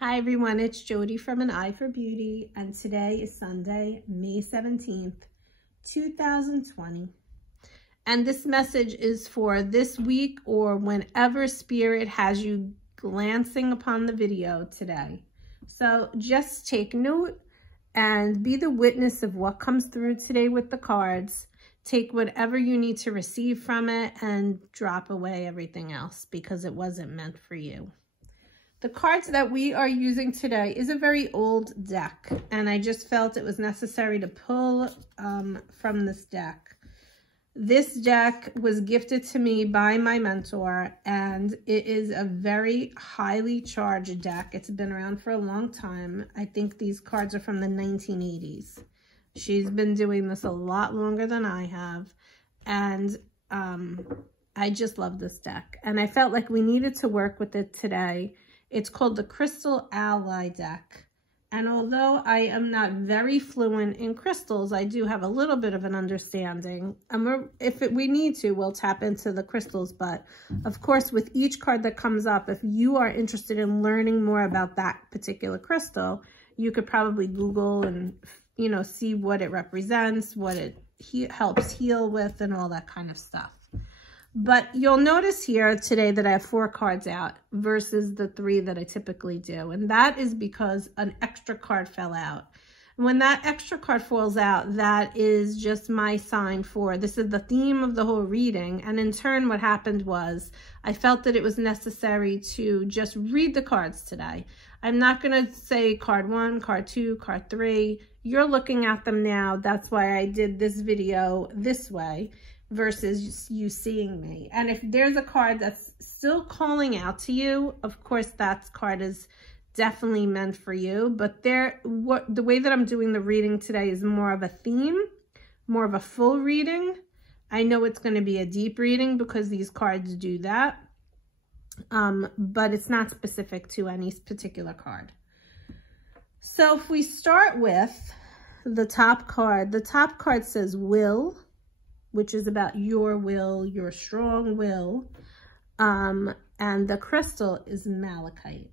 Hi everyone, it's Jody from An Eye for Beauty, and today is Sunday, May 17th, 2020. And this message is for this week or whenever Spirit has you glancing upon the video today. So just take note and be the witness of what comes through today with the cards. Take whatever you need to receive from it and drop away everything else because it wasn't meant for you. The cards that we are using today is a very old deck, and I just felt it was necessary to pull from this deck. This deck was gifted to me by my mentor, and it is a very highly charged deck. It's been around for a long time. I think these cards are from the 1980s. She's been doing this a lot longer than I have, and I just love this deck, and I felt like we needed to work with it today. It's called the Crystal Ally deck. And although I am not very fluent in crystals, I do have a little bit of an understanding. If we need to, we'll tap into the crystals. But of course, with each card that comes up, if you are interested in learning more about that particular crystal, you could probably Google and, see what it represents, what it helps heal with, and all that kind of stuff. But you'll notice here today that I have 4 cards out versus the 3 that I typically do. And that is because an extra card fell out. When that extra card falls out, that is just my sign for this is the theme of the whole reading. And in turn, what happened was I felt that it was necessary to just read the cards today. I'm not going to say card 1, card 2, card 3. You're looking at them now. That's why I did this video this way versus you seeing me. And if there's a card that's still calling out to you, of course that card is definitely meant for you. But the way that I'm doing the reading today is more of a theme, more of a full reading. I know it's going to be a deep reading because these cards do that, but it's not specific to any particular card. So if we start with the top card says will, which is about your will, your strong will. And the crystal is malachite.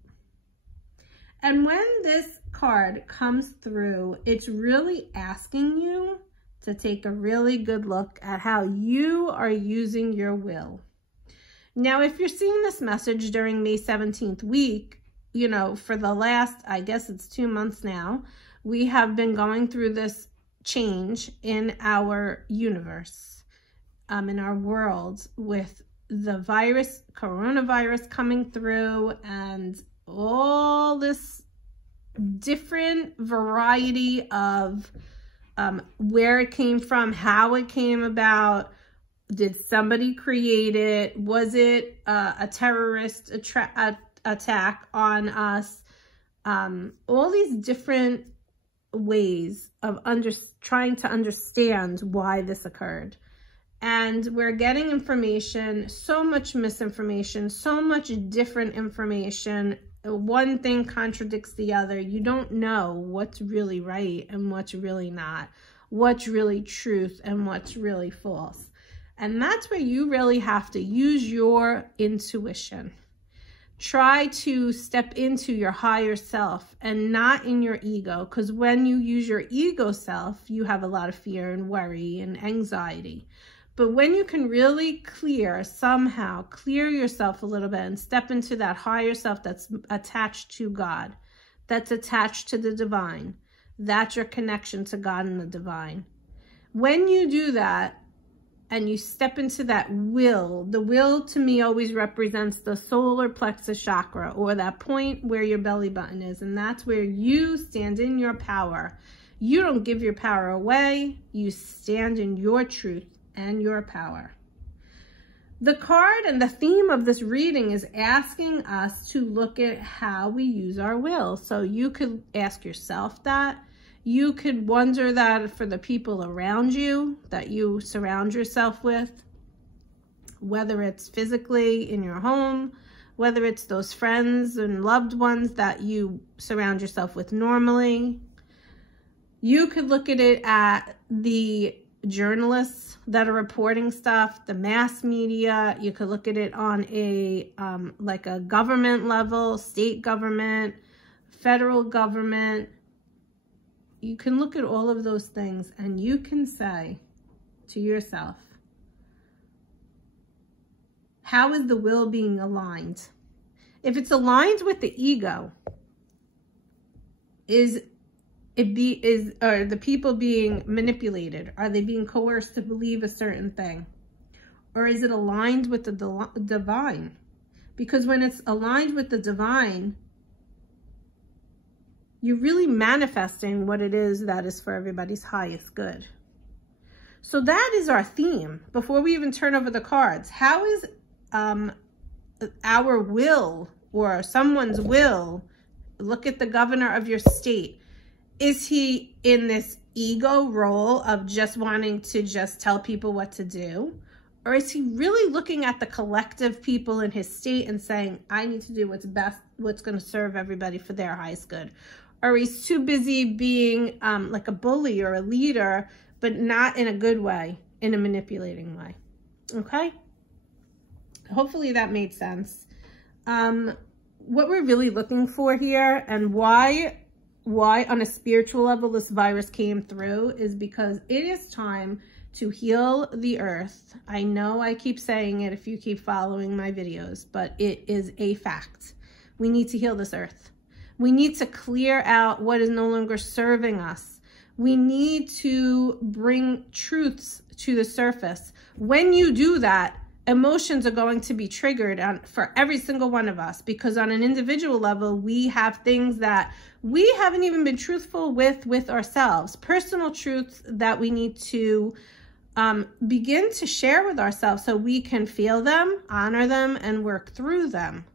And when this card comes through, it's really asking you to take a really good look at how you are using your will. Now, if you're seeing this message during May 17th week, for the last, I guess it's 2 months now, we have been going through this change in our universe, in our world, with the coronavirus coming through and all this different variety of where it came from, how it came about. Did somebody create it? Was it a terrorist attack on us? All these different ways of trying to understand why this occurred. And we're getting information, so much misinformation, so much different information. One thing contradicts the other. You don't know what's really right and what's really not, what's really truth and what's really false. And that's where you really have to use your intuition. Try to step into your higher self and not in your ego, because when you use your ego self, you have a lot of fear and worry and anxiety. But when you can really somehow clear yourself a little bit and step into that higher self that's attached to God, that's attached to the divine, that's your connection to God and the divine. When you do that, and you step into that will, the will to me always represents the solar plexus chakra, or that point where your belly button is. And that's where you stand in your power. You don't give your power away. You stand in your truth and your power. The card and the theme of this reading is asking us to look at how we use our will. So you could ask yourself that. You could wonder that for the people around you that you surround yourself with, whether it's physically in your home, whether it's those friends and loved ones that you surround yourself with normally. You could look at it at the journalists that are reporting stuff, the mass media. You could look at it on a like a government level, state government, federal government. You can look at all of those things and you can say to yourself, how is the will being aligned? If it's aligned with the ego, are the people being manipulated? Are they being coerced to believe a certain thing? Or is it aligned with the divine? Because when it's aligned with the divine, you're really manifesting what it is that is for everybody's highest good. So that is our theme. Before we even turn over the cards, how is our will or someone's will, look at the governor of your state. Is he in this ego role of just wanting to just tell people what to do? Or is he really looking at the collective people in his state and saying, I need to do what's best, what's going to serve everybody for their highest good? Or he's too busy being like a bully or a leader, but not in a good way, in a manipulating way. Okay? Hopefully that made sense. What we're really looking for here and why on a spiritual level this virus came through is because it is time to heal the earth. I know I keep saying it if you keep following my videos, but it is a fact. We need to heal this earth. We need to clear out what is no longer serving us. We need to bring truths to the surface. When you do that, emotions are going to be triggered for every single one of us, because on an individual level, we have things that we haven't even been truthful with ourselves, personal truths that we need to begin to share with ourselves so we can feel them, honor them, and work through them.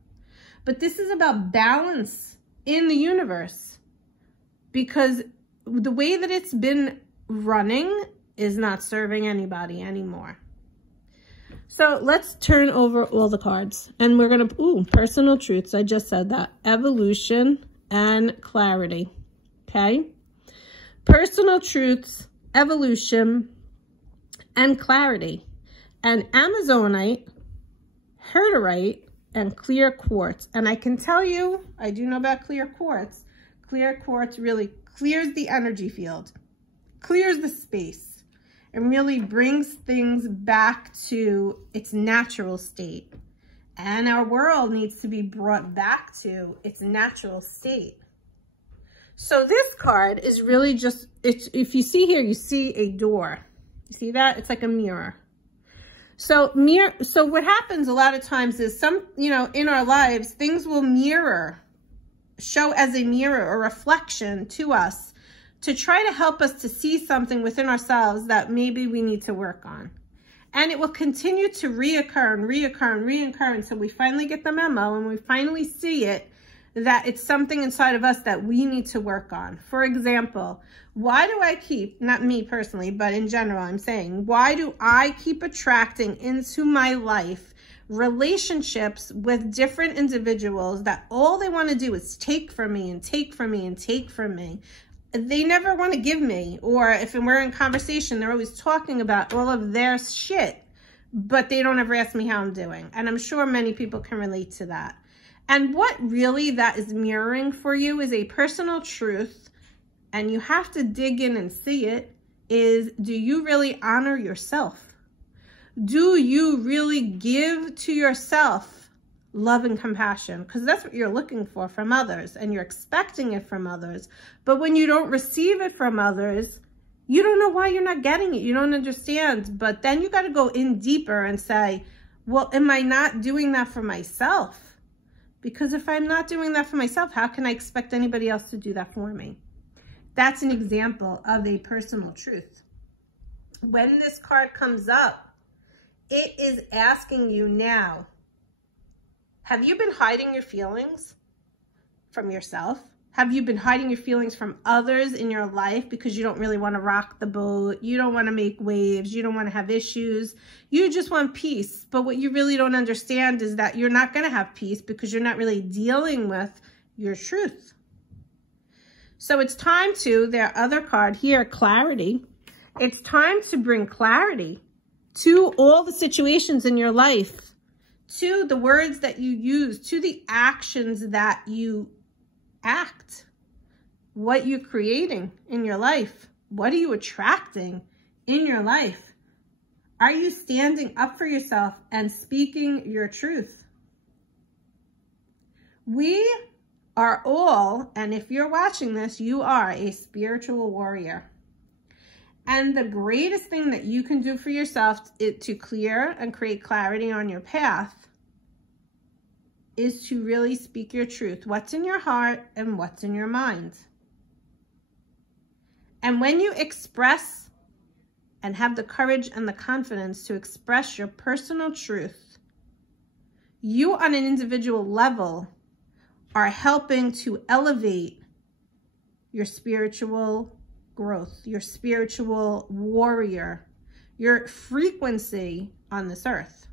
But this is about balance in the universe, because the way that it's been running is not serving anybody anymore. So let's turn over all the cards and we're going to, personal truths. I just said that. Evolution and clarity. Okay. Personal truths, evolution, and clarity. And Amazonite, Herderite, and clear quartz. And I can tell you, I do know about clear quartz. Clear quartz really clears the energy field, clears the space, and really brings things back to its natural state. And our world needs to be brought back to its natural state. So this card is really just, if you see here, you see a door. You see that? It's like a mirror. So what happens a lot of times is in our lives, things will show as a mirror or reflection to us, to try to help us to see something within ourselves that maybe we need to work on. And it will continue to reoccur and reoccur and reoccur until we finally get the memo and we finally see it, that it's something inside of us that we need to work on. For example, why do I keep, not me personally, but in general, I'm saying, why do I keep attracting into my life relationships with different individuals that all they want to do is take from me and take from me and take from me? They never want to give me, or if we're in conversation, they're always talking about all of their shit, but they don't ever ask me how I'm doing. And I'm sure many people can relate to that. And what really that is mirroring for you is a personal truth, and you have to dig in and see it, is, do you really honor yourself? Do you really give to yourself love and compassion? Because that's what you're looking for from others, and you're expecting it from others. But when you don't receive it from others, you don't know why you're not getting it. You don't understand. But then you got to go in deeper and say, well, am I not doing that for myself? Because if I'm not doing that for myself, how can I expect anybody else to do that for me? That's an example of a personal truth. When this card comes up, it is asking you now, have you been hiding your feelings from yourself? Have you been hiding your feelings from others in your life because you don't really want to rock the boat? You don't want to make waves. You don't want to have issues. You just want peace. But what you really don't understand is that you're not going to have peace because you're not really dealing with your truth. So it's time to, their other card here, clarity. It's time to bring clarity to all the situations in your life, to the words that you use, to the actions that you act, what you're creating in your life. What are you attracting in your life? Are you standing up for yourself and speaking your truth? We are all, and if you're watching this, you are a spiritual warrior. And the greatest thing that you can do for yourself to clear and create clarity on your path is to really speak your truth. What's in your heart and what's in your mind. And when you express and have the courage and the confidence to express your personal truth, you on an individual level are helping to elevate your spiritual growth, your spiritual warrior, your frequency on this earth.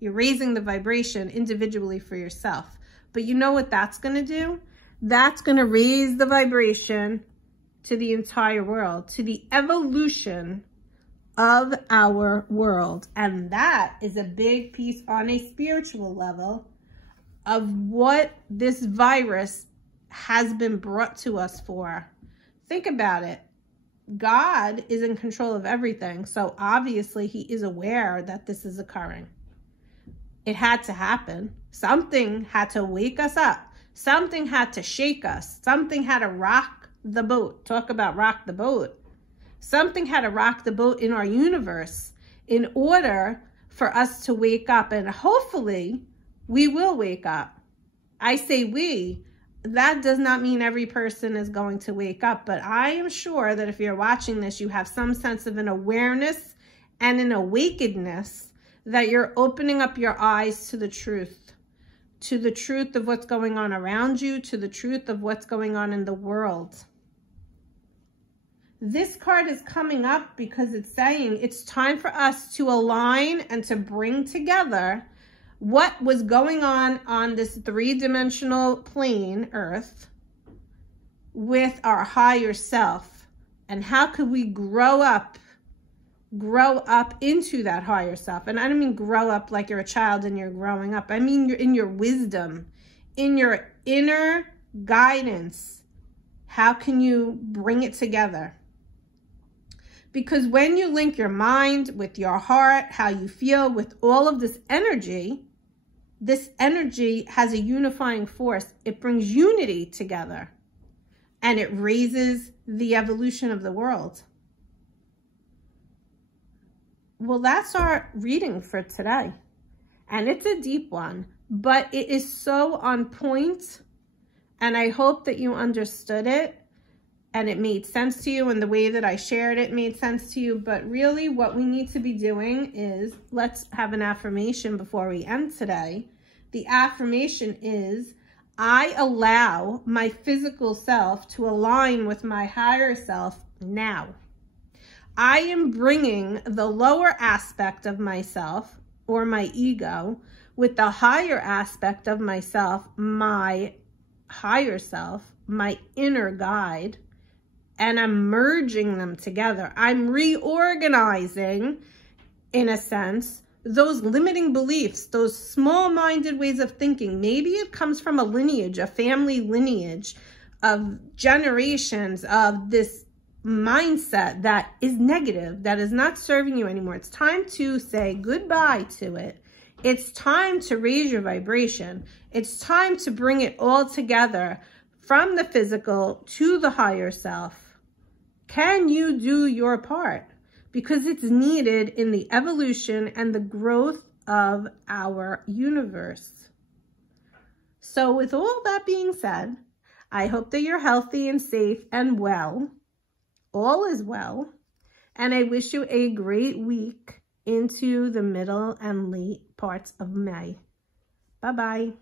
You're raising the vibration individually for yourself. But you know what that's going to do? That's going to raise the vibration to the entire world, to the evolution of our world. And that is a big piece on a spiritual level of what this virus has been brought to us for. Think about it. God is in control of everything. So obviously he is aware that this is occurring. It had to happen. Something had to wake us up. Something had to shake us. Something had to rock the boat. Talk about rock the boat. Something had to rock the boat in our universe in order for us to wake up. And hopefully we will wake up. I say we. That does not mean every person is going to wake up. But I am sure that if you're watching this, you have some sense of an awareness and an awakenedness that you're opening up your eyes to the truth of what's going on around you, to the truth of what's going on in the world. This card is coming up because it's saying it's time for us to align and to bring together what was going on this three-dimensional plane, Earth, with our higher self. And how could we grow up into that higher self? And I don't mean grow up like you're a child and you're growing up. I mean you're in your wisdom, in your inner guidance. How can you bring it together? Because when you link your mind with your heart, how you feel with all of this energy has a unifying force. It brings unity together and it raises the evolution of the world. Well, that's our reading for today. And it's a deep one, but it is so on point. And I hope that you understood it and it made sense to you, and the way that I shared it made sense to you. But really what we need to be doing is, let's have an affirmation before we end today. The affirmation is, I allow my physical self to align with my higher self now. I am bringing the lower aspect of myself, or my ego, with the higher aspect of myself, my higher self, my inner guide, and I'm merging them together. I'm reorganizing, in a sense, those limiting beliefs, those small-minded ways of thinking. Maybe it comes from a lineage, a family lineage of generations of this mindset that is negative, that is not serving you anymore. It's time to say goodbye to it. It's time to raise your vibration. It's time to bring it all together from the physical to the higher self. Can you do your part? Because it's needed in the evolution and the growth of our universe. So with all that being said, I hope that you're healthy and safe and well. All is well. And I wish you a great week into the middle and late parts of May. Bye-bye.